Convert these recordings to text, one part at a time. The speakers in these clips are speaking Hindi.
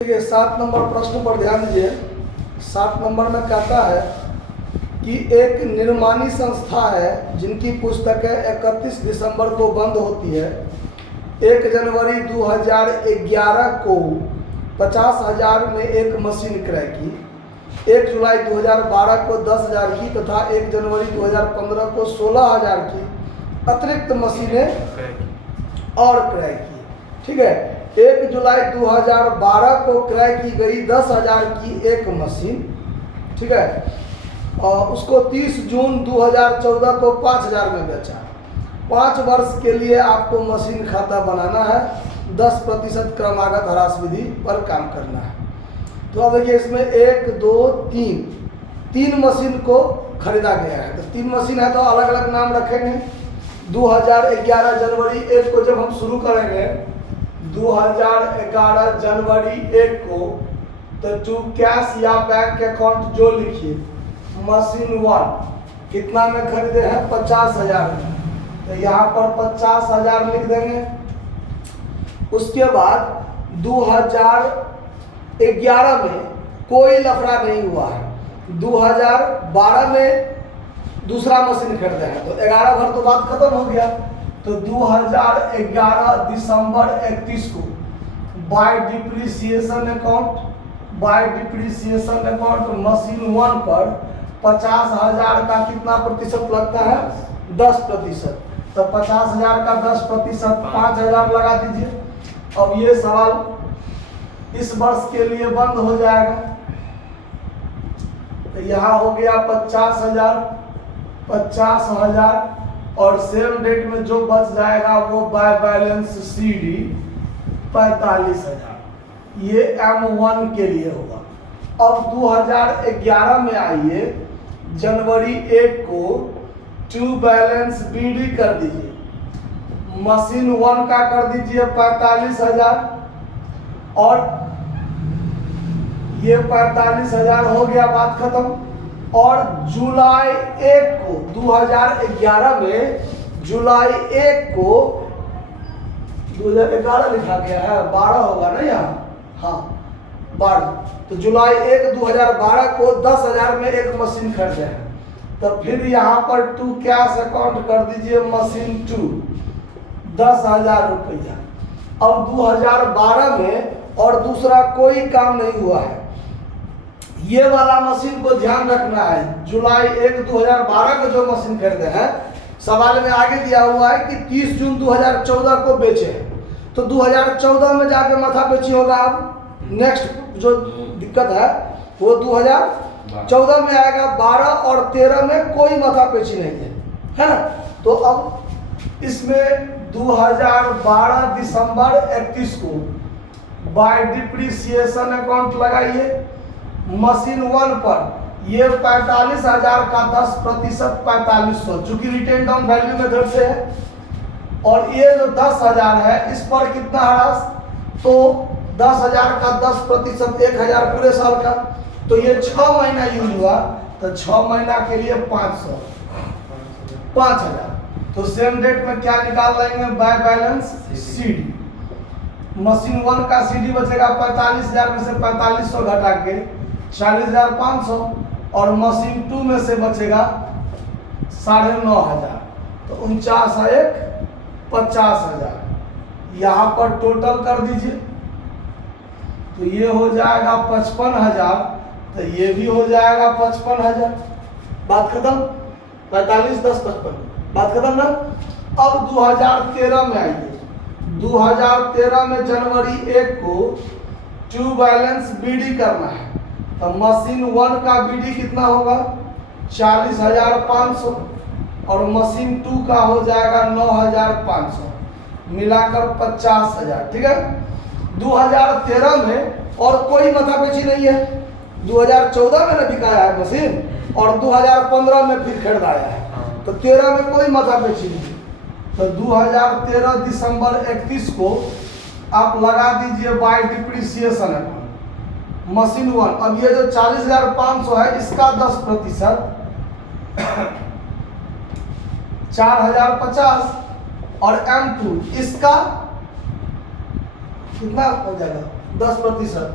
देखिए 7 नंबर प्रश्न पर ध्यान दीजिए। 7 नंबर में कहता है कि एक निर्माणी संस्था है जिनकी पुस्तकें 31 दिसंबर को बंद होती है। 1 जनवरी 2011 को 50,000 में एक मशीन क्रय की, 1 जुलाई 2012 को 10,000 की तथा 1 जनवरी 2015 को 16,000 की अतिरिक्त मशीनें और क्रय की। ठीक है, 1 जुलाई 2012 को क्रय की गई 10,000 की एक मशीन, ठीक है, और उसको 30 जून 2014 को 5,000 में बेचा। 5 वर्ष के लिए आपको मशीन खाता बनाना है, 10% क्रमागत ह्रास विधि पर काम करना है। तो अब देखिए इसमें 1 2 3 मशीन को खरीदा गया है। तो 3 मशीन है तो अलग अलग नाम रखेंगे। 2011 जनवरी 1 को जब हम शुरू करेंगे 2011 जनवरी 1 को, तो टू कैश या बैंक अकाउंट जो लिखिए, मशीन 1 कितना में खरीदे हैं 50,000 में, तो यहाँ पर 50,000 लिख देंगे। उसके बाद 2011 में कोई लफड़ा नहीं हुआ है। 2012 में दूसरा मशीन खरीदे हैं तो 11 भर तो बात खत्म हो गया। तो 2011 दिसंबर 31 को बाय डिप्रिसिएशन अकाउंट मशीन 1 पर 50,000 का कितना प्रतिशत लगता है 10%। तो 50,000 का 10% 5,000 लगा दीजिए। अब ये सवाल इस वर्ष के लिए बंद हो जाएगा। तो यहाँ हो गया 50,000 और सेम डेट में जो बच जाएगा वो बाय बैलेंस CD 45,000, ये M1 के लिए होगा। अब 2011 में आइए, जनवरी 1 को टू बैलेंस BD कर दीजिए। मशीन 1 का कर दीजिए 45,000 और ये 45,000 हो गया, बात खत्म। और जुलाई 1 को 2011 में जुलाई 1 को 2011 लिखा गया है, 12 होगा ना यहाँ, हाँ 12। तो जुलाई 1 2012 को 10,000 में एक मशीन खरीदे हैं। तो फिर यहाँ पर टू कैश अकाउंट कर दीजिए मशीन 2 10,000 रुपया। अब 2012 में और दूसरा कोई काम नहीं हुआ है। ये वाला मशीन को ध्यान रखना है। जुलाई 1 2012 को जो मशीन खरीदे हैं, सवाल में आगे दिया हुआ है कि 30 जून 2014 को बेचे हैं। तो 2014 में जाके माथा पेची होगा। अब नेक्स्ट जो दिक्कत है वो 2014 में आएगा। 12 और 13 में कोई माथा पेची नहीं है ना। तो अब इसमें 2012 दिसंबर 31 को बाय डिप्रिसिएशन अकाउंट लगाइए। मशीन 1 पर ये 45,000 का 10% 4500, चूंकि रिटेन डाउन वैल्यू मेथड से है। और ये जो 10,000 है इस पर कितना ह्रास, तो 10,000 का 10% 1,000 पूरे साल का। तो ये 6 महीना यूज हुआ, तो 6 महीना के लिए 500 5,000। तो सेम डेट में क्या निकाल लेंगे बाय बैलेंस CD। मशीन 1 का CD बचेगा 45,000 में से 4500 घटा के 40,500 और मशीन 2 में से बचेगा 9,500। तो 49 1 50,000 यहाँ पर टोटल कर दीजिए। तो ये हो जाएगा 55,000, तो ये भी हो जाएगा 55,000। बात खत्म। 45 10 55, बात खत्म ना। अब 2013 में आइए। 2013 में जनवरी 1 को टू बैलेंस BD करना है। तो मशीन 1 का BD कितना होगा 40,500 और मशीन 2 का हो जाएगा 9,500, मिलाकर 50,000। ठीक है। 2013 में और कोई माथापेची नहीं है। 2014 में ना बिकाया है मशीन और 2015 में फिर खरीदाया है। तो 13 में कोई माथापेची नहीं। तो 2013 दिसंबर 31 को आप लगा दीजिए बाय डिप्रिसिएशन अकाउंट मशीन 1। अब ये जो 40,500 है इसका 10% 4,050 और M2 इसका कितना हो जाएगा 10%,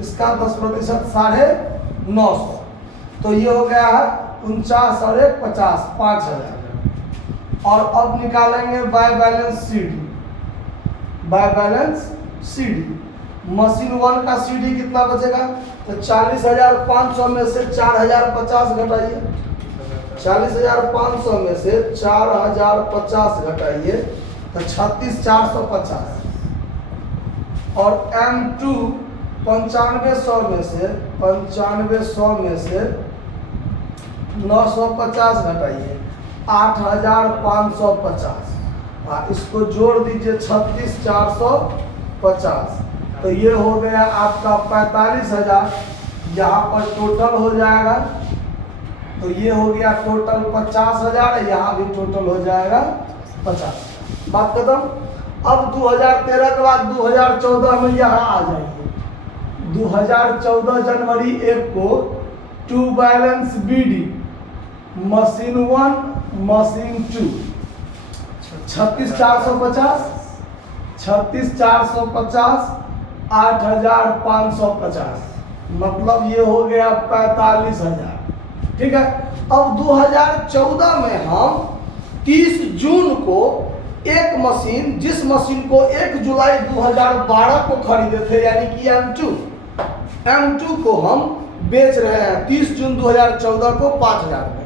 इसका 10% 950, तो ये हो गया है 49 और 1 50, 5000। और अब निकालेंगे by balance CD. By balance CD, machine 1 का सीडी कितना बचेगा? तो 40,500 में से 4,050 घटाइए, 40,500 में से 4,050 घटाइए तो 36,450। और M2 9500 में से 950 घटाइए 8,550। इसको जोड़ दीजिए 36,450, तो ये हो गया आपका 45,000। यहाँ पर टोटल हो जाएगा, तो ये हो गया टोटल 50,000, यहाँ भी टोटल हो जाएगा 50। बात खत्म। अब 2013 के बाद 2014 में यहाँ आ जाइए। 2014 जनवरी 1 को to balance BD, machine 1 machine 2 36,450, 36,450 8,550, मतलब ये हो गया 45,000। ठीक है। अब 2014 में हम 30 जून को एक मशीन, जिस मशीन को 1 जुलाई 2012 को खरीदे थे, यानी कि M2 को हम बेच रहे हैं 30 जून 2014 को 5,000 में।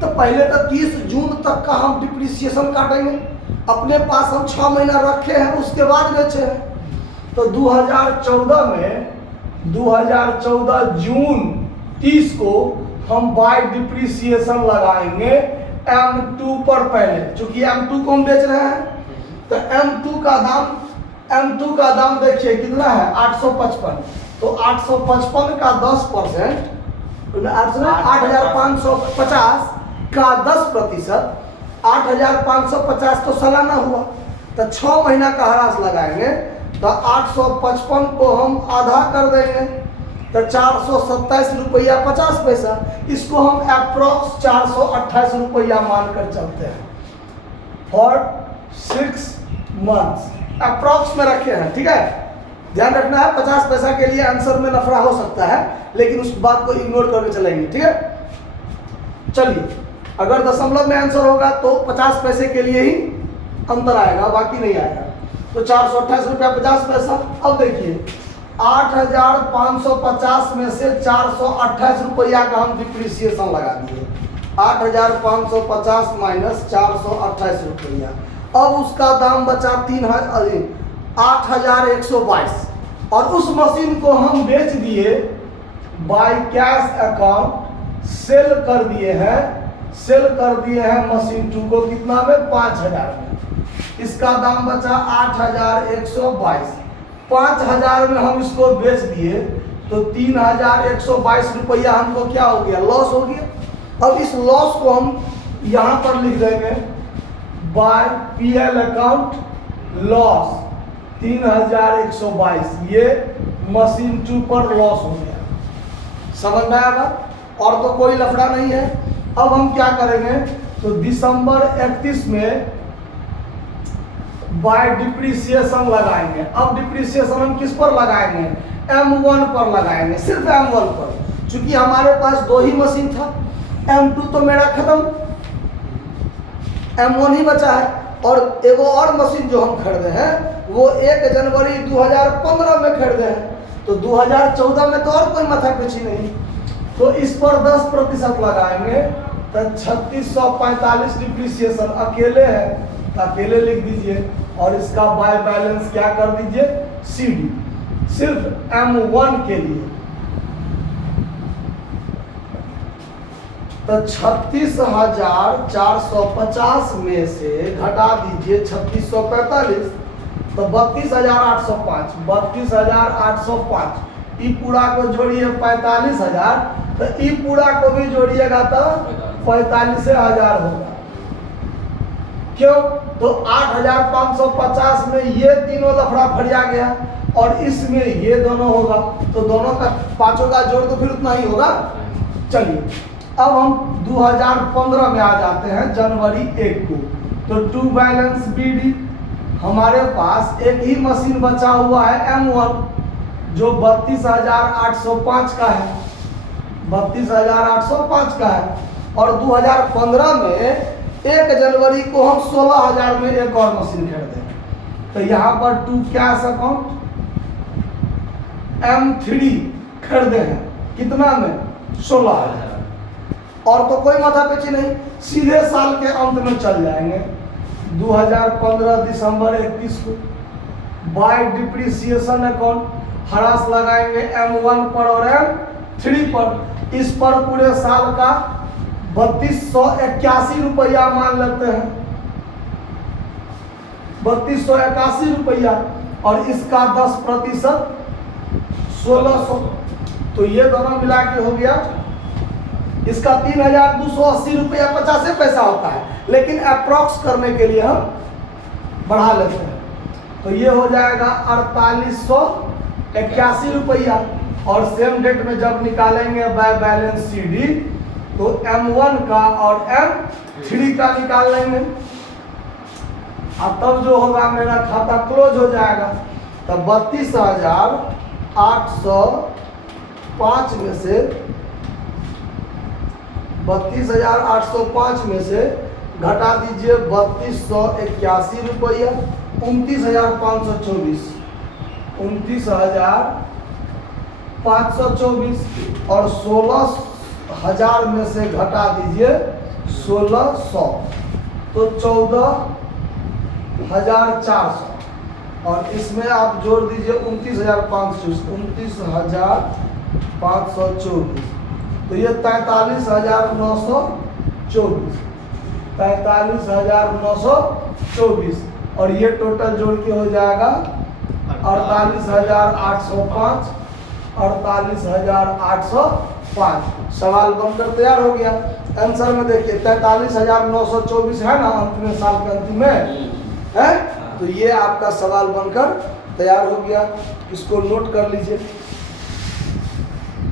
तो पहले तो 30 जून तक का हम डिप्रिसिएशन काटेंगे, अपने पास हम 6 महीना रखे हैं, उसके बाद बेचे हैं। तो 2014 में 2014 जून 30 को हम बाय डिप्रिसिएशन लगाएंगे M2 पर पहले, चूंकि M2 को हम बेच रहे हैं। तो M2 का दाम देखिए कितना है 855, तो 855 का 10%, 8,550 का 10%, 8,550 तो सालाना हुआ, तो 6 महीना का हरास लगाएंगे, तो 855 को हम आधा कर देंगे, तो 427 रुपया 50 पैसा। इसको हम अप्रॉक्स 428 रुपया मानकर चलते हैं फॉर 6 मंथ्स, अप्रॉक्स में रखे हैं। ठीक है, ध्यान रखना है, 50 पैसा के लिए आंसर में नफरा हो सकता है, लेकिन उस बात को इग्नोर करके चलेंगे। ठीक है, चलिए, अगर दशमलव में आंसर होगा तो 50 पैसे के लिए ही अंतर आएगा, बाकी नहीं आएगा। तो 428 रुपया 50 पैसा। अब देखिए 8,550 में से 428 रुपया का हम डिप्रिसिएशन लगा दिए, 8,550 माइनस 428 रुपया। अब उसका दाम बचा 8,122, और उस मशीन को हम बेच दिए बाय कैश अकाउंट, सेल कर दिए हैं मशीन 2 को कितना में 5,000 में। इसका दाम बचा 8,122, 5,000 में हम इसको बेच दिए, तो 3,122 रुपया हमको क्या हो गया, लॉस हो गया। अब इस लॉस को हम यहाँ पर लिख देंगे बाय PL अकाउंट लॉस 3,122, ये मशीन 2 पर लॉस हो गया। समझ में आया बात? और तो कोई लफड़ा नहीं है। अब हम क्या करेंगे, तो दिसंबर 31 में बाय डिप्रिसिएशन लगाएंगे। अब डिप्रिसिएशन हम किस पर लगाएंगे, M1 पर लगाएंगे, सिर्फ M1 पर, क्योंकि हमारे पास 2 ही मशीन था, M2 तो मेरा खत्म, M1 ही बचा है। और एगो और मशीन जो हम खरीदे हैं वो 1 जनवरी 2015 में खरीदे हैं, तो 2014 में तो और कोई माथा पीछी नहीं, तो इस पर 10% लगाएंगे, तो 3645 डिप्रिसिएशन अकेले है, अकेले लिख दीजिए। और इसका बाय बैलेंस क्या कर दीजिए, सीडी, सिर्फ M1 के लिए। तो 36,450 में से घटा दीजिए 3645, तो 32,805, 32,805। ई पूरा को जोड़िए 45,000, तो ई पूरा को भी जोड़िएगा तो 45,000 होगा। क्यों, तो 8,550 में ये तीनों लफड़ा फरिया गया, और इसमें ये दोनों होगा, तो दोनों का 5 का जोड़ तो फिर उतना ही होगा। चलिए, अब हम 2015 में आ जाते हैं, जनवरी 1 को। तो टू बैलेंस बीडी, हमारे पास एक ही मशीन बचा हुआ है M1, जो 32,805 का है, 32,805 का है। और 2015 में 1 जनवरी को हम 16,000 में एक और मशीन खरीदे। तो यहाँ पर टू कैश अकाउंट M3 खरीदे हैं, कितना में? 16,000। और तो कोई माथापेची नहीं, सीधे साल के अंत में चल जाएंगे। 2015 दिसंबर 31 को बाय डिप्रिसिएशन अकाउंट हरास लगाएंगे M1 पर और M3 पर। इस पर पूरे साल का 3281 रुपया मान लेते हैं, 3281 रुपया। और इसका 10% 1600, तो ये दोनों मिला के हो गया। इसका 3,280 रुपया 50 पैसा होता है, लेकिन अप्रॉक्स करने के लिए हम बढ़ा लेते हैं। तो ये हो जाएगा 4881 रुपया। और सेम डेट में जब निकालेंगे बाय बैलेंस CD, तो M1 का और M3 का निकाल लेंगे। अब तब जो होगा मेरा खाता क्लोज हो जाएगा। तब 32,805 में से 32,805 में से घटा दीजिए 3281 रुपया, 29,524, 29,524। और 16,000 में से घटा दीजिए 1,600, तो 14,400। और इसमें आप जोड़ दीजिए 29,524, 29,524। तो ये 43,924, 43,924। और ये टोटल जोड़ के हो जाएगा 48,805, 48,805। सवाल बनकर तैयार हो गया। आंसर में देखिए 43,924 है ना अंत में, साल के अंत में है। तो ये आपका सवाल बनकर तैयार हो गया, इसको नोट कर लीजिए।